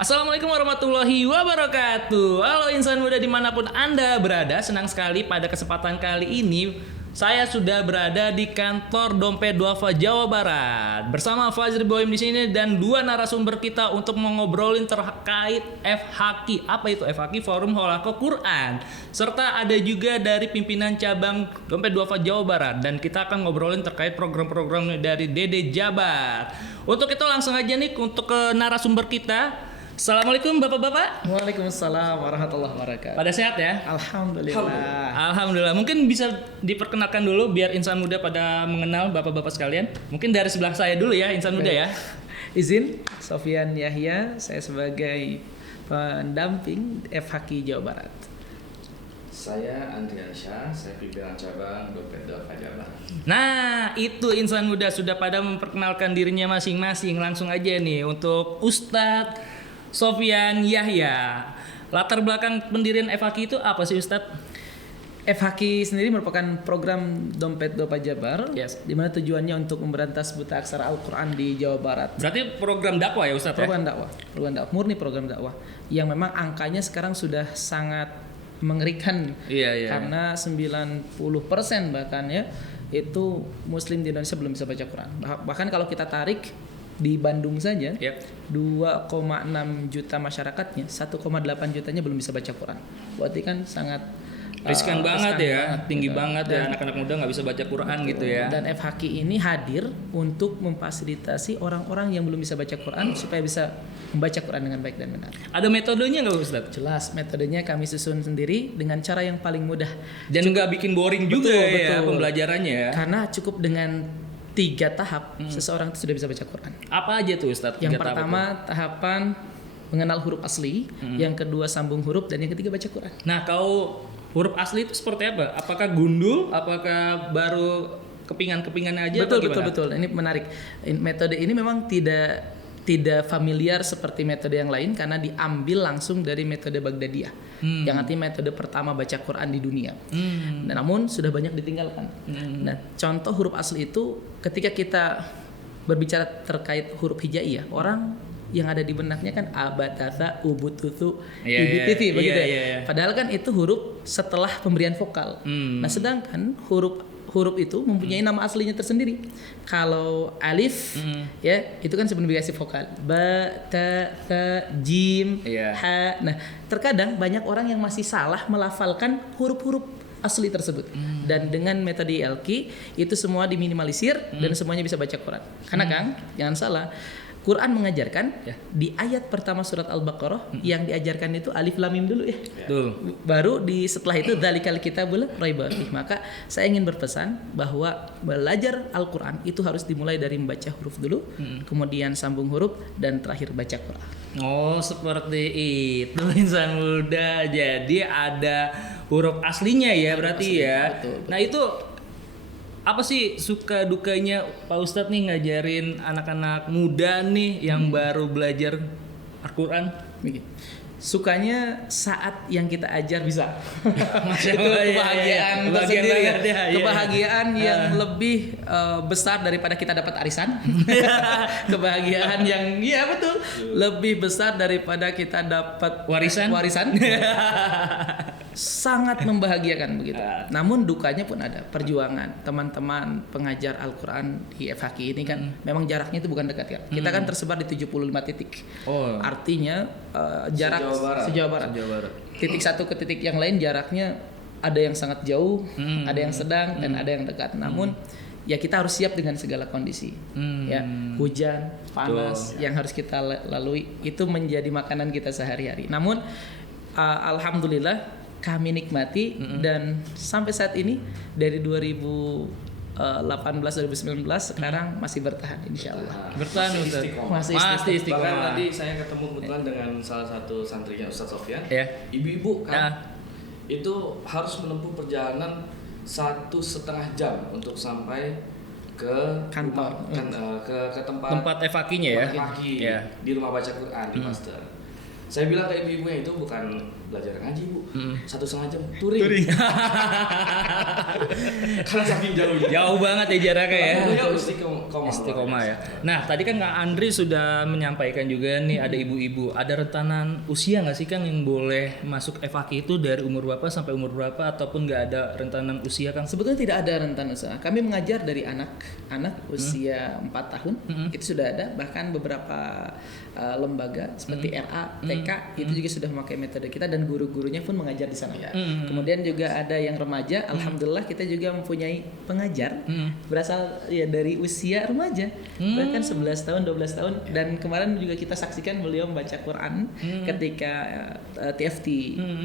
Assalamualaikum warahmatullahi wabarakatuh. Halo insan muda dimanapun Anda berada, senang sekali pada kesempatan kali ini saya sudah berada di kantor Dompet Duafa Jawa Barat bersama Fazri Boim di sini dan dua narasumber kita untuk mengobrolin terkait FHQ. Apa itu FHQ? Forum Holaqoh Quran. Serta ada juga dari pimpinan cabang Dompet Duafa Jawa Barat dan kita akan ngobrolin terkait program-program dari Dede Jabar. Untuk itu langsung aja nih untuk ke narasumber kita. Assalamualaikum bapak-bapak. Waalaikumsalam warahmatullahi wabarakatuh. Pada sehat ya? Alhamdulillah. Alhamdulillah. Mungkin bisa diperkenalkan dulu biar insan muda pada mengenal bapak-bapak sekalian. Mungkin dari sebelah saya dulu ya, insan muda ya. Izin, Sofyan Yahya, saya sebagai pendamping FHQ Jawa Barat. Saya Andriansyah, saya pimpinan cabang Dompet Duafa Jawa Barat. Nah, itu insan muda sudah pada memperkenalkan dirinya masing-masing. Langsung aja nih untuk Ustadz Sofyan Yahya. Latar belakang pendirian FHQ itu apa sih Ustadz? FHQ sendiri merupakan program Dompet Duafa Jabar, Yes. di mana tujuannya untuk memberantas buta aksara Al-Quran di Jawa Barat. Berarti program dakwah ya Ustadz? Program dakwah, murni program dakwah, yang memang angkanya sekarang sudah sangat mengerikan. Iya. Karena 90% bahkan ya itu Muslim di Indonesia belum bisa baca Quran. Bahkan kalau kita tarik di Bandung saja, Yep. 2,6 juta masyarakatnya, 1,8 jutanya belum bisa baca Quran. Berarti kan sangat Riskan banget ya, tinggi gitu. banget ya Dan- anak-anak muda nggak bisa baca Quran gitu ya. Dan FHQ ini hadir untuk memfasilitasi orang-orang yang belum bisa baca Quran supaya bisa membaca Quran dengan baik dan benar. Ada metodenya nggak Ustadz? Jelas, metodenya kami susun sendiri dengan cara yang paling mudah. Dan nggak bikin boring juga Betul, ya betul. pembelajarannya ya. Karena cukup dengan 3 tahap seseorang itu sudah bisa baca Quran. Apa aja tuh Ustadz? Yang Tiga tahap pertama tahapan mengenal huruf asli, yang kedua sambung huruf, dan yang ketiga baca Quran. itu? Nah, kau huruf asli itu seperti apa? Apakah gundul? Apakah baru kepingan-kepingan aja? Betul, atau gimana? betul. Ini menarik. Metode ini memang tidak familiar seperti metode yang lain karena diambil langsung dari metode Baghdadiyah. Yang artinya metode pertama baca Quran di dunia. Dan namun sudah banyak ditinggalkan. Nah, contoh huruf asli itu ketika kita berbicara terkait huruf hijaiyah, orang yang ada di benaknya kan abatata, ubututu, ibitithi, begitu ya. iya. Padahal kan itu huruf setelah pemberian vokal. Nah, sedangkan huruf itu mempunyai nama aslinya tersendiri. Kalau alif ya itu kan sebelum dikasih vokal. Ba, ta, tha, jim, Iya. ha. Nah, terkadang banyak orang yang masih salah melafalkan huruf-huruf asli tersebut. Dan dengan metode ILQ itu semua diminimalisir dan semuanya bisa baca Quran. Karena Kang, jangan salah, Quran mengajarkan di ayat pertama surat Al-Baqarah yang diajarkan itu alif lam mim dulu ya. Tuh. Baru di setelah itu dzalikal kitabul raiba fih. Maka saya ingin berpesan bahwa belajar Al-Qur'an itu harus dimulai dari membaca huruf dulu, kemudian sambung huruf dan terakhir baca Quran. Oh, seperti itu insan muda. Jadi ada huruf aslinya ya berarti asli, ya. betul. Nah, itu apa sih suka dukanya Pak Ustadz nih ngajarin anak-anak muda nih yang baru belajar Al-Quran? Begitu. Sukanya saat yang kita ajar bisa. Masya Itu Allah, iya, kebahagiaan iya. Kebahagiaan tersendiri ya. banget ya, iya. Kebahagiaan yang lebih besar daripada kita dapat arisan. Kebahagiaan yang iya betul, lebih besar daripada kita dapat Warisan? Sangat membahagiakan begitu. Namun dukanya pun ada. Perjuangan teman-teman pengajar Al-Qur'an di FHQ ini kan memang jaraknya itu bukan dekat ya. Kita kan tersebar di 75 titik. Oh. Artinya jarak sejauh barat. Titik satu ke titik yang lain jaraknya ada yang sangat jauh, ada yang sedang dan ada yang dekat. Namun ya kita harus siap dengan segala kondisi. Ya, hujan, panas yang harus kita lalui itu menjadi makanan kita sehari-hari. Namun alhamdulillah kami nikmati dan sampai saat ini dari 2018-2019 sekarang masih bertahan insyaallah. Bertahan Masih Ustadz. istiqomah. Masih Masih istiqomah. Bahkan istiqomah. tadi saya ketemu kebetulan dengan salah satu santrinya Ustadz Sofyan. Ya. Ibu-ibu kan Nah. itu harus menempuh perjalanan 1,5 jam untuk sampai ke Kantor. ke tempat Tempat FHQ-nya ya. FHQ Ya. di rumah baca Quran di master. Saya bilang ke ibu-ibunya itu bukan belajar ngaji Bu, 1,5 jam touring. Karena saking jauhnya. Jauh banget ya jaraknya ya. Beliau istiqomah. Istiqomah ya. Nah tadi kan Kang Andri sudah menyampaikan juga nih ada ibu-ibu, ada rentanan usia nggak sih Kang yang boleh masuk FAQ itu dari umur berapa sampai umur berapa ataupun nggak ada rentanan usia Kang? Sebetulnya tidak ada rentan usia. Kami mengajar dari anak usia 4 tahun itu sudah ada, bahkan beberapa lembaga seperti RA, TK itu juga sudah memakai metode kita dan guru-gurunya pun mengajar di sana. Kemudian juga ada yang remaja, alhamdulillah kita juga mempunyai pengajar berasal ya dari usia remaja, bahkan 11 tahun, 12 tahun dan kemarin juga kita saksikan beliau membaca Quran ketika TFT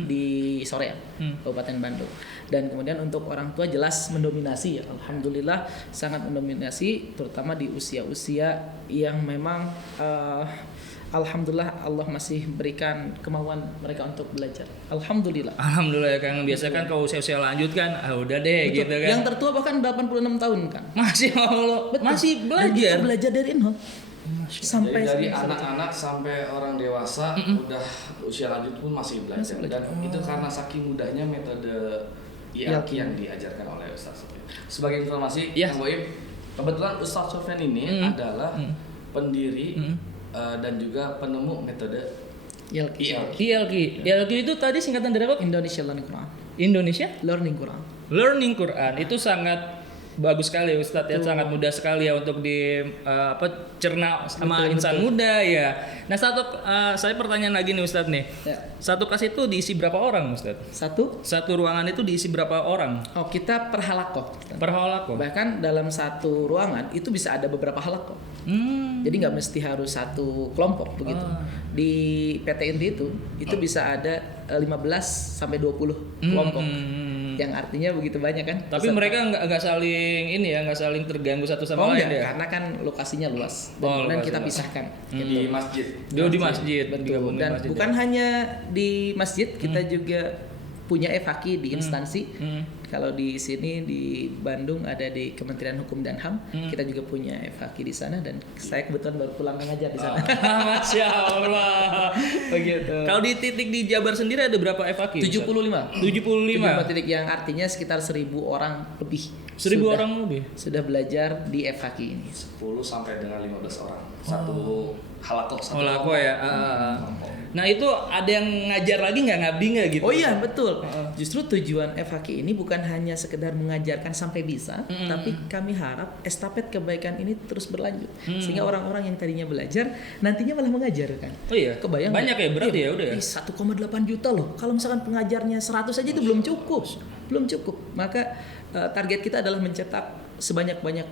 di Soreang, Kabupaten Bandung. Dan kemudian untuk orang tua jelas mendominasi ya, alhamdulillah sangat mendominasi terutama di usia-usia yang memang alhamdulillah Allah masih berikan kemauan mereka untuk belajar. Alhamdulillah. Alhamdulillah ya Kang. Biasa kan kalau usia-usia lanjut kan, udah deh Betul. gitu kan. Yang tertua bahkan 86 tahun kan. Masih Allah, masih Dan belajar. kita belajar dari nol. Sampai Jadi dari anak-anak sampai orang dewasa udah usia lanjut pun masih belajar. Dan itu karena saking mudahnya metode ILQ yang diajarkan oleh Ustaz Sofyan. Sebagai informasi, Iya. Kang Boim, kebetulan Ustaz Sofyan ini adalah pendiri dan juga penemu metode ILQ. ILQ itu tadi singkatan dari apa? Indonesia Learning Quran. Indonesia Learning Quran. Learning Quran. Itu sangat bagus sekali Ustadz ya, sangat mudah sekali ya untuk cerna sama insan muda ya. Nah saya pertanyaan lagi nih Ustadz nih. Ya. Satu kelas itu diisi berapa orang Ustadz? Satu ruangan itu diisi berapa orang? Oh, kita per halakoh. Per halakoh. Bahkan dalam satu ruangan itu bisa ada beberapa halakoh. Jadi nggak mesti harus satu kelompok begitu. Di PT Inti itu bisa ada 15 sampai 20 kelompok. Yang artinya begitu banyak kan. Tapi mereka nggak saling nggak saling terganggu satu sama lain ya. Karena kan lokasinya luas dan kita pisahkan. di masjid. Di masjid. Betul. Dan masjid, bukan hanya di masjid, kita juga punya FAQ di instansi. Kalau di sini di Bandung ada di Kementerian Hukum dan HAM, kita juga punya FAQ di sana dan saya kebetulan baru pulang mengajar di sana. Masya Allah. Begitu. Kalau di titik di Jabar sendiri ada berapa FAQ? 75 titik yang artinya sekitar 1.000 orang lebih. 1.000 orang lebih Sudah belajar di FAQ ini. 10 sampai dengan 15 orang. Satu halakoh, satu Halakoh kelompok. ya. Nah itu ada yang ngajar lagi nggak ngabdi nggak gitu? Oh iya betul. Justru tujuan FAQ ini bukan hanya sekedar mengajarkan sampai bisa, tapi kami harap estafet kebaikan ini terus berlanjut sehingga orang-orang yang tadinya belajar nantinya malah mengajar kan. Oh iya. Kebayang Banyak ya berarti ya udah ya. 1,8 juta loh. Kalau misalkan pengajarnya 100 aja itu belum cukup. Maka target kita adalah mencetak sebanyak-banyak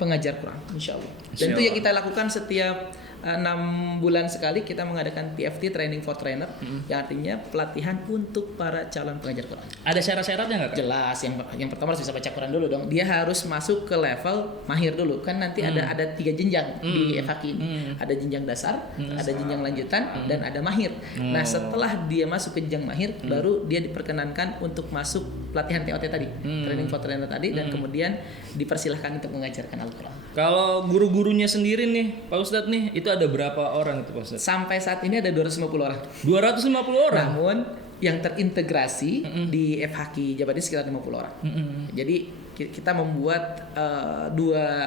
pengajar Quran, insya Allah. Dan itu yang kita lakukan setiap 6 bulan sekali kita mengadakan TFT Training for Trainer yang artinya pelatihan untuk para calon pengajar Quran. Ada syarat-syaratnya nggak Kak? Jelas, yang pertama harus bisa baca Quran dulu dong. Dia harus masuk ke level mahir dulu. Kan nanti ada 3 jenjang di FAQ ini. Ada jenjang dasar, ada jenjang lanjutan dan ada mahir. Nah, setelah dia masuk ke jenjang mahir baru dia diperkenankan untuk masuk pelatihan TOT tadi, Training for Trainer tadi dan kemudian dipersilahkan untuk mengajarkan Al-Quran. Kalau guru-gurunya sendiri nih, Pak Ustadz nih, itu ada berapa orang itu Pak Ustadz? Sampai saat ini ada 250 orang. 250 orang? Namun yang terintegrasi di FHQ Jabar ini sekitar 50 orang. Jadi kita membuat 2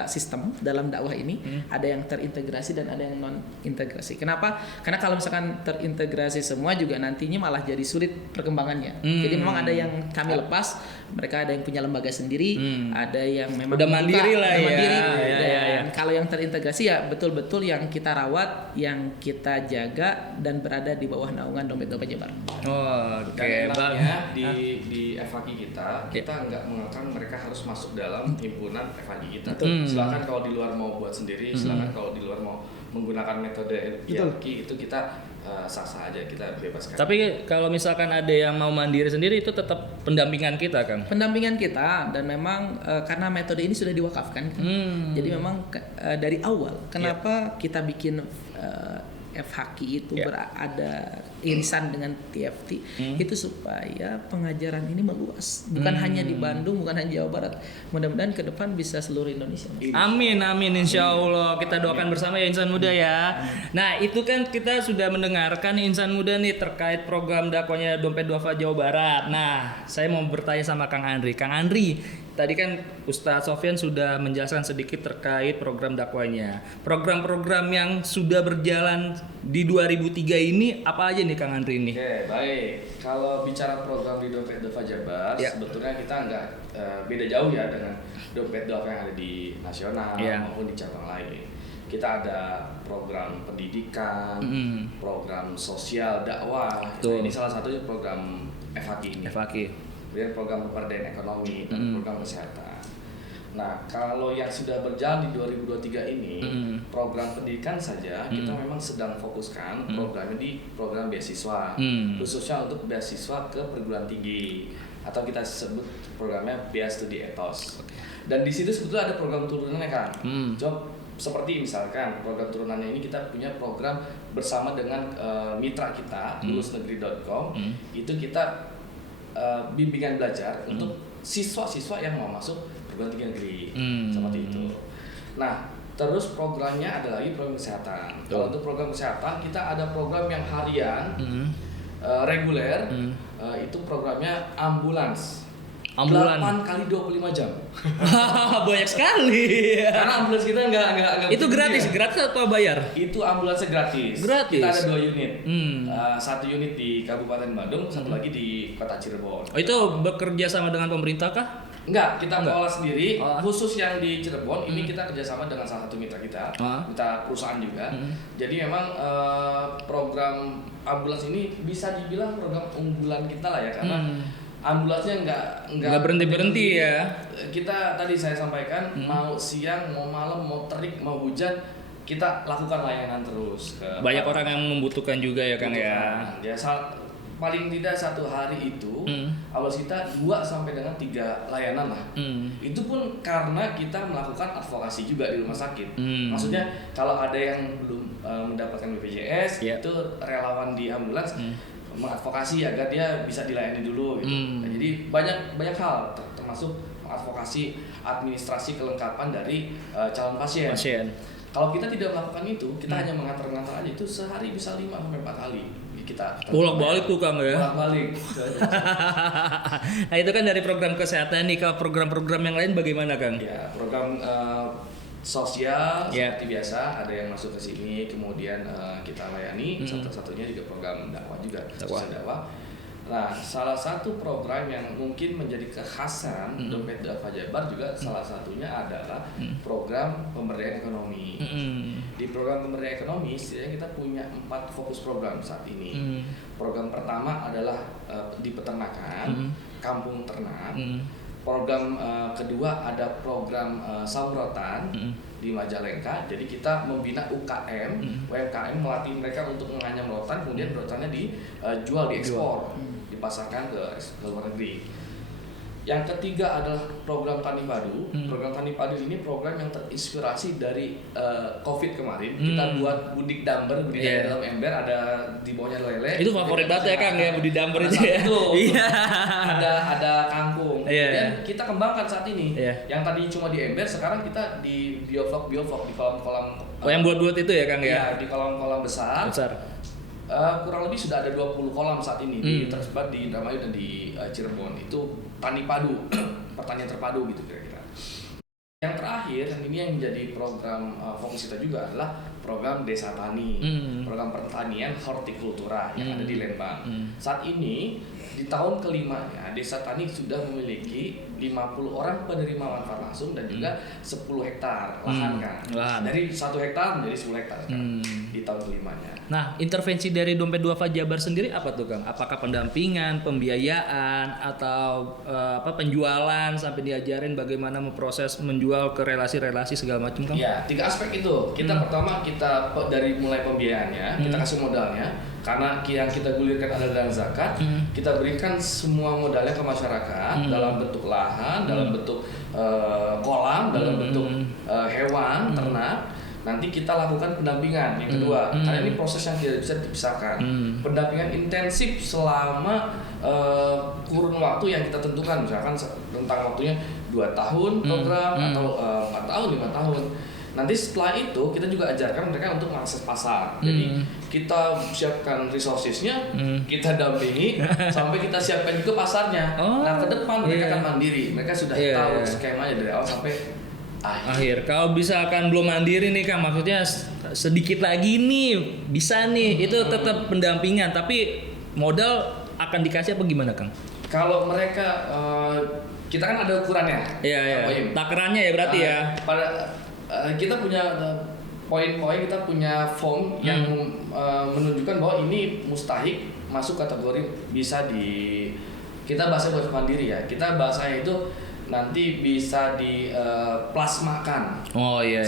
sistem dalam dakwah ini, ada yang terintegrasi dan ada yang non integrasi. Kenapa? Karena kalau misalkan terintegrasi semua juga nantinya malah jadi sulit perkembangannya. Jadi memang ada yang kami lepas, mereka ada yang punya lembaga sendiri, ada yang memang udah mandiri lah ya. Mandiri. Ya. Kalau yang terintegrasi ya betul-betul yang kita rawat, yang kita jaga dan berada di bawah naungan Dompet Jabar. Oh, Dan oke. enaknya di FAQ kita nggak mengatakan mereka harus masuk dalam himpunan FAQ kita. Silakan kalau di luar mau buat sendiri, silakan kalau di luar mau menggunakan metode ILQ itu kita sah-sah aja, kita bebaskan. Tapi kalau misalkan ada yang mau mandiri sendiri itu tetap pendampingan kita kan? Pendampingan kita dan memang karena metode ini sudah diwakafkan, jadi memang dari awal kenapa kita bikin FHQ itu berada irisan dengan TFT itu supaya pengajaran ini meluas, bukan hanya di Bandung, bukan hanya Jawa Barat. Mudah-mudahan ke depan bisa seluruh Indonesia. Amin, insya Allah. Kita doakan bersama ya insan muda ya. Nah itu kan kita sudah mendengarkan insan muda nih terkait program dakwahnya Dompet Duafa Jawa Barat. Nah saya mau bertanya sama Kang Andri. Kang Andri, tadi kan Ustadz Sofyan sudah menjelaskan sedikit terkait program dakwahnya. Program-program yang sudah berjalan di 2003 ini apa aja nih Kang Andri ini? Oke, baik. Kalau bicara program di Dompet Duafa Jabar, sebetulnya kita nggak beda jauh ya dengan Dompet Duafa yang ada di nasional maupun di cabang lain. Kita ada program pendidikan, program sosial dakwah. Nah, ini salah satunya program FHQ ini. Kemudian program pemberdayaan ekonomi dan program kesehatan. Nah, kalau yang sudah berjalan di 2023 ini, program pendidikan saja kita memang sedang fokuskan programnya di program beasiswa, khususnya untuk beasiswa ke perguruan tinggi atau kita sebut programnya Beas Studi Ethos. Dan di situ sebetulnya ada program turunannya kan. Seperti misalkan program turunannya ini kita punya program bersama dengan mitra kita lulusnegeri.com. Itu kita bimbingan belajar untuk siswa-siswa yang mau masuk perguruan tinggi negeri seperti itu. Nah, terus programnya ada lagi program kesehatan. Kalau untuk program kesehatan kita ada program yang harian reguler, itu programnya ambulans. 8 kali 25 jam. Banyak sekali. Karena ambulans kita nggak itu gratis, gratis atau bayar? Itu ambulansnya gratis. Kita ada 2 unit. Satu unit di Kabupaten Bandung, satu lagi di Kota Cirebon. Oh, itu bekerja sama dengan pemerintah kah? Enggak, kita kelola sendiri. Khusus yang di Cirebon ini kita kerjasama dengan salah satu mitra kita, mitra perusahaan juga. Jadi memang program ambulans ini bisa dibilang program unggulan kita lah ya, karena ambulansnya nggak berhenti ya. Kita tadi saya sampaikan mau siang, mau malam, mau terik, mau hujan, kita lakukan layanan terus. Banyak orang yang membutuhkan juga ya Kang ya. Paling tidak satu hari itu ambulans kita 2 sampai dengan 3 layanan lah. Itu pun karena kita melakukan advokasi juga di rumah sakit. Maksudnya kalau ada yang belum mendapatkan BPJS, itu relawan di ambulans mengadvokasi agar dia bisa dilayani dulu gitu. Nah, jadi banyak hal termasuk mengadvokasi administrasi kelengkapan dari calon pasien. Kalau kita tidak melakukan itu, kita hanya mengantar-ngantar aja, itu sehari bisa 5 sampai 4 kali kita bolak-balik tuh Kang ya. Bolak-balik. Nah, itu kan dari program kesehatan nih. Kalau program-program yang lain bagaimana Kang? Ya, program sosial seperti biasa ada yang masuk ke sini, kemudian kita layani. Satu-satunya juga program dakwah juga, sosial dakwah. Nah, salah satu program yang mungkin menjadi kekhasan Dompet Duafa Jabar juga salah satunya adalah program pemberdayaan ekonomi. Di program pemberdayaan ekonomi setidaknya kita punya 4 fokus program saat ini. Program pertama adalah di peternakan, kampung ternak. Program kedua ada program Saumrotan di Majalengka. Jadi kita membina UKM, UMKM, melatih mereka untuk menganyam rotan, kemudian rotannya dijual, diekspor, dipasarkan ke luar negeri. Yang ketiga adalah program Tani Padu. Program Tani Padu ini program yang terinspirasi dari COVID kemarin. Kita buat budik damber, budidaya dalam ember, ada di bawahnya lele. Itu favorit banget ya Kang ya, budik damber itu ya. Ada kangkung. Dan kita kembangkan saat ini. Yang tadi cuma di ember, sekarang kita di biovlog di kolam-kolam. Yang buat-buat itu ya Kang ya? Iya, di kolam-kolam besar. Kurang lebih sudah ada 20 kolam saat ini tersebar di Indramayu dan di Cirebon. Itu tani padu, pertanian terpadu gitu kira-kira. Yang terakhir, dan ini yang menjadi program fokus kita juga adalah program Desa Tani, program pertanian hortikultura yang ada di Lembang. Saat ini di tahun kelimanya Desa Tani sudah memiliki 50 orang penerima manfaat langsung dan juga 10 hektar lahan kan. Dari 1 hektar menjadi 10 hektar di tahun kelimanya. Nah, intervensi dari Dompet Duafa Jabar sendiri apa tuh Kang? Apakah pendampingan, pembiayaan, atau penjualan sampai diajarin bagaimana memproses menjual ke relasi-relasi segala macam Kang? Ya, 3 aspek itu. Kita pertama kita dari mulai pembiayaannya, kita kasih modalnya. Karena yang kita gulirkan adalah dana zakat, kita berikan semua modalnya ke masyarakat dalam bentuk lahan, dalam bentuk kolam, dalam bentuk hewan, ternak. Nanti kita lakukan pendampingan yang kedua, karena ini proses yang tidak bisa dipisahkan. Pendampingan intensif selama kurun waktu yang kita tentukan, misalkan tentang waktunya 2 tahun program atau 4 tahun, 5 tahun. Nanti setelah itu kita juga ajarkan mereka untuk mengakses pasar. Jadi kita siapkan resourcesnya, kita dampingi sampai kita siapkan juga pasarnya. Nah ke depan mereka akan mandiri, mereka sudah tahu skemanya dari awal sampai akhir. Kalau misalkan belum mandiri nih Kang, maksudnya sedikit lagi nih bisa nih, itu tetap pendampingan, tapi modal akan dikasih apa gimana Kang? Kalau mereka kita kan ada ukurannya. Iya. Takarannya ya berarti ya. Kita punya poin-poin, kita punya form yang menunjukkan bahwa ini mustahik masuk kategori bisa kita bahasa buat mandiri ya. Kita bahasanya itu nanti bisa diplasmakan. Oh iya.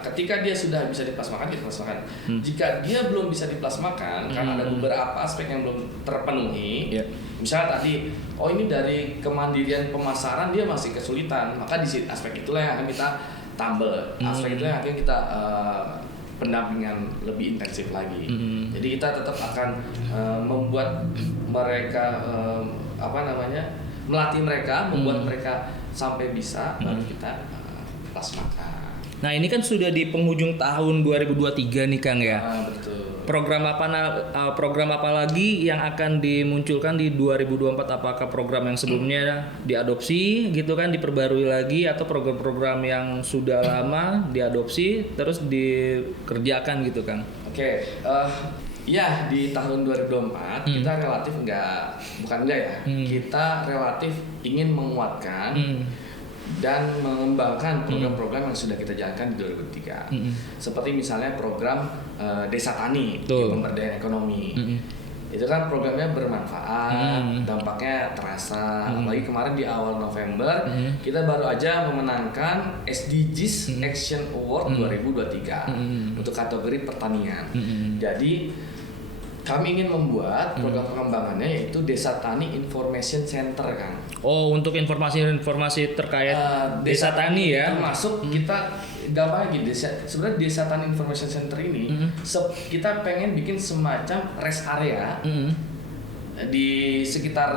Ketika dia sudah bisa diplasmakan, kita plasmakan. Jika dia belum bisa diplasmakan karena ada beberapa aspek yang belum terpenuhi, misalnya tadi, ini dari kemandirian pemasaran dia masih kesulitan, maka di aspek itulah yang akan kita tambah, aspek itulah yang akan kita pendampingan lebih intensif lagi. Jadi kita tetap akan membuat mereka melatih mereka, membuat mereka sampai bisa baru kita plasmakan. Nah ini kan sudah di penghujung tahun 2023 nih Kang ya. Betul. Program apa lagi yang akan dimunculkan di 2024? Apakah program yang sebelumnya diadopsi gitu kan, diperbarui lagi, atau program-program yang sudah lama diadopsi terus dikerjakan gitu Kang? Oke. Ya di tahun 2024 kita relatif kita relatif ingin menguatkan dan mengembangkan program-program yang sudah kita jalankan di 2023. Seperti misalnya program Desa Tani di pemberdayaan ekonomi. Itu kan programnya bermanfaat, dampaknya terasa. Apalagi kemarin di awal November kita baru aja memenangkan SDGs Action Award 2023 untuk kategori pertanian. Jadi kami ingin membuat program pengembangannya yaitu Desa Tani Information Center kan. Oh, untuk informasi terkait Desa Tani ya. Termasuk kita gampang lagi sebenarnya Desa Tani Information Center ini kita pengen bikin semacam rest area di sekitar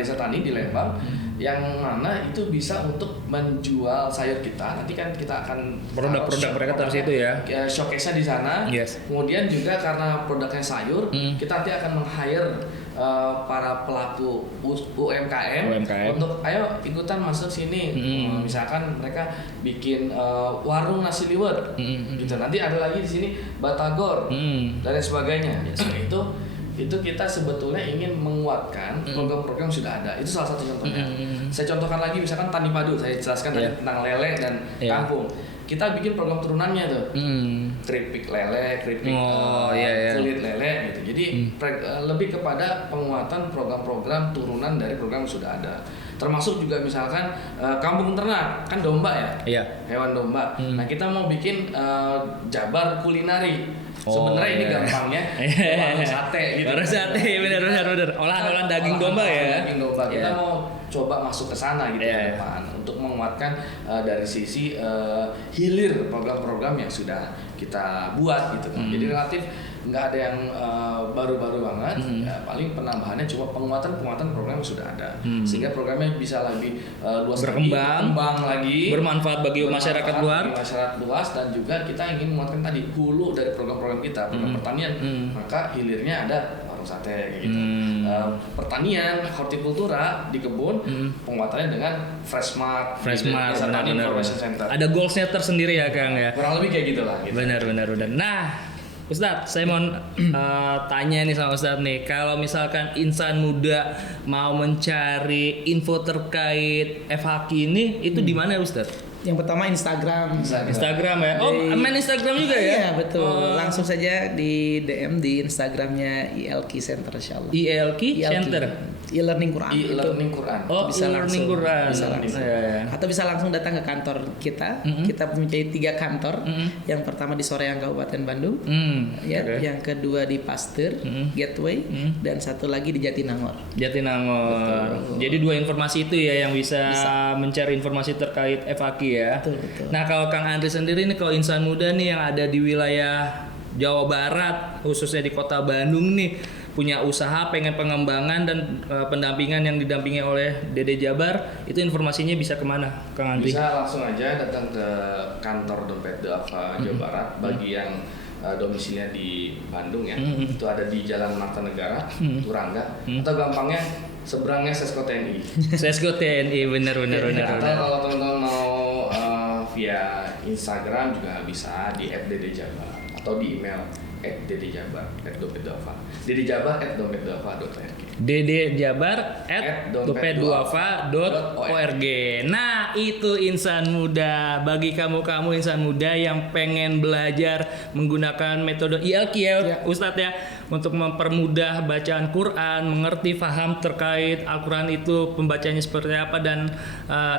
Desa Tani di Lembang yang mana itu bisa untuk menjual sayur kita. Nanti kan kita akan produk-produk mereka taruh situ ya. Showcase-nya di sana. Yes. Kemudian juga karena produknya sayur, kita nanti akan meng-hire para pelaku UMKM untuk ayo ikutan masuk sini. Misalkan mereka bikin warung nasi liwet, gitu. Nanti ada lagi di sini batagor dan lain sebagainya. Itu kita sebetulnya ingin menguatkan program-program yang sudah ada. Itu salah satu contohnya. Saya contohkan lagi misalkan Tani Padu, saya jelaskan tadi tentang lele dan kampung. Kita bikin program turunannya tuh. Keripik lele, kulit lele gitu. Jadi lebih kepada penguatan program-program turunan dari program yang sudah ada. Termasuk juga misalkan kampung ternak, kan domba ya? Hewan domba. Nah, kita mau bikin Jabar kulinari. Sebenarnya ini gampangnya warung sate gitu. Warung sate, benar. Olahan daging domba ya. Daging domba. Kita mau coba masuk ke sana gitu ke depan untuk menguatkan dari sisi hilir program-program yang sudah kita buat gitu kan. Jadi relatif nggak ada yang baru-baru banget, ya paling penambahannya cuma penguatan program yang sudah ada, sehingga programnya bisa lebih luas berkembang lagi, bermanfaat bagi masyarakat luas, dan juga kita ingin menguatkan tadi hulu dari program-program kita, program pertanian, maka hilirnya ada warung sate gitu. Pertanian, hortikultura di kebun, penguatannya dengan Freshmart, benar. Information Center. Ada goalsnya tersendiri ya Kang ya. Kurang lebih kayak gitulah. Gitu. Benar. Nah, Ustadz, saya mau tanya nih sama Ustadz nih, kalau misalkan insan muda mau mencari info terkait FHQ ini, itu di mana Ustadz? Yang pertama Instagram ya. Oh, main Instagram juga ya? Iya betul. Langsung saja di DM di Instagramnya ILQ Center insyaallah. ILQ Center. E-learning Quran. E-learning Quran. Oh, bisa e-learning langsung, Quran. Bisa langsung. Ya. Atau bisa langsung datang ke kantor kita. Kita mempunyai 3 kantor. Yang pertama di Soreang Kabupaten Bandung. Yang kedua di Pasteur, Gateway, dan satu lagi di Jatinangor. Betul. Jadi 2 informasi itu ya yang bisa mencari informasi terkait FHQ ya. Betul. Nah, kalau Kang Andri sendiri nih, kalau insan muda nih yang ada di wilayah Jawa Barat, khususnya di Kota Bandung nih, punya usaha, pengen pengembangan dan pendampingan yang didampingi oleh Dede Jabar, itu informasinya bisa kemana, Kang Andri? Bisa langsung aja datang ke kantor Dompet Duafa Jawa Barat. Bagi yang domisilinya di Bandung ya, itu ada di Jalan Martanegara, Turangga, atau gampangnya seberangnya Sesko TNI. Sesko TNI, benar. Atau kalau teman-teman mau via Instagram juga bisa di @dedejabar atau di email @dedejabar@dompetduafa. dedejabar@dompetduafa.org. dedejabar@dompetduafa.org. Nah, itu insan muda. Bagi kamu insan muda yang pengen belajar menggunakan metode ILQ ya, Ustadz ya, untuk mempermudah bacaan Quran, mengerti paham terkait Al-Quran itu pembacanya seperti apa dan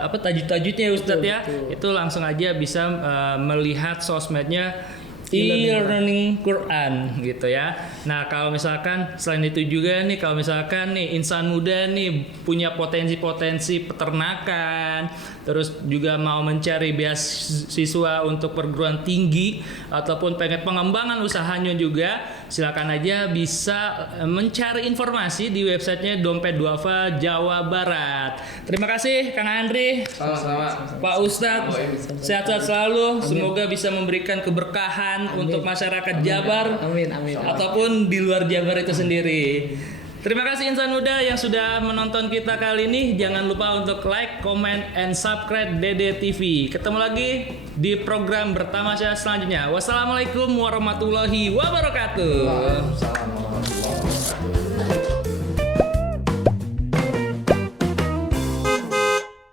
tajud-tajudnya ya Ustadz ya. Itu langsung aja bisa melihat sosmednya e-learning Quran gitu ya. Nah, kalau misalkan selain itu juga nih, kalau misalkan nih insan muda nih punya potensi-potensi peternakan, terus juga mau mencari beasiswa untuk perguruan tinggi ataupun pengen pengembangan usahanya juga, silakan aja bisa mencari informasi di websitenya Dompet Duafa Jawa Barat. Terima kasih Kang Andri. Sama-sama. Pak Ustadz, sehat-sehat selalu. Semoga bisa memberikan keberkahan untuk masyarakat Jabar, Amin. ataupun di luar Jabar itu sendiri. Terima kasih insan muda yang sudah menonton kita kali ini. Jangan lupa untuk like, comment, and subscribe Dede TV. Ketemu lagi di program bertamasya selanjutnya. Wassalamualaikum warahmatullahi wabarakatuh. Waalaikumsalam warahmatullahi wabarakatuh.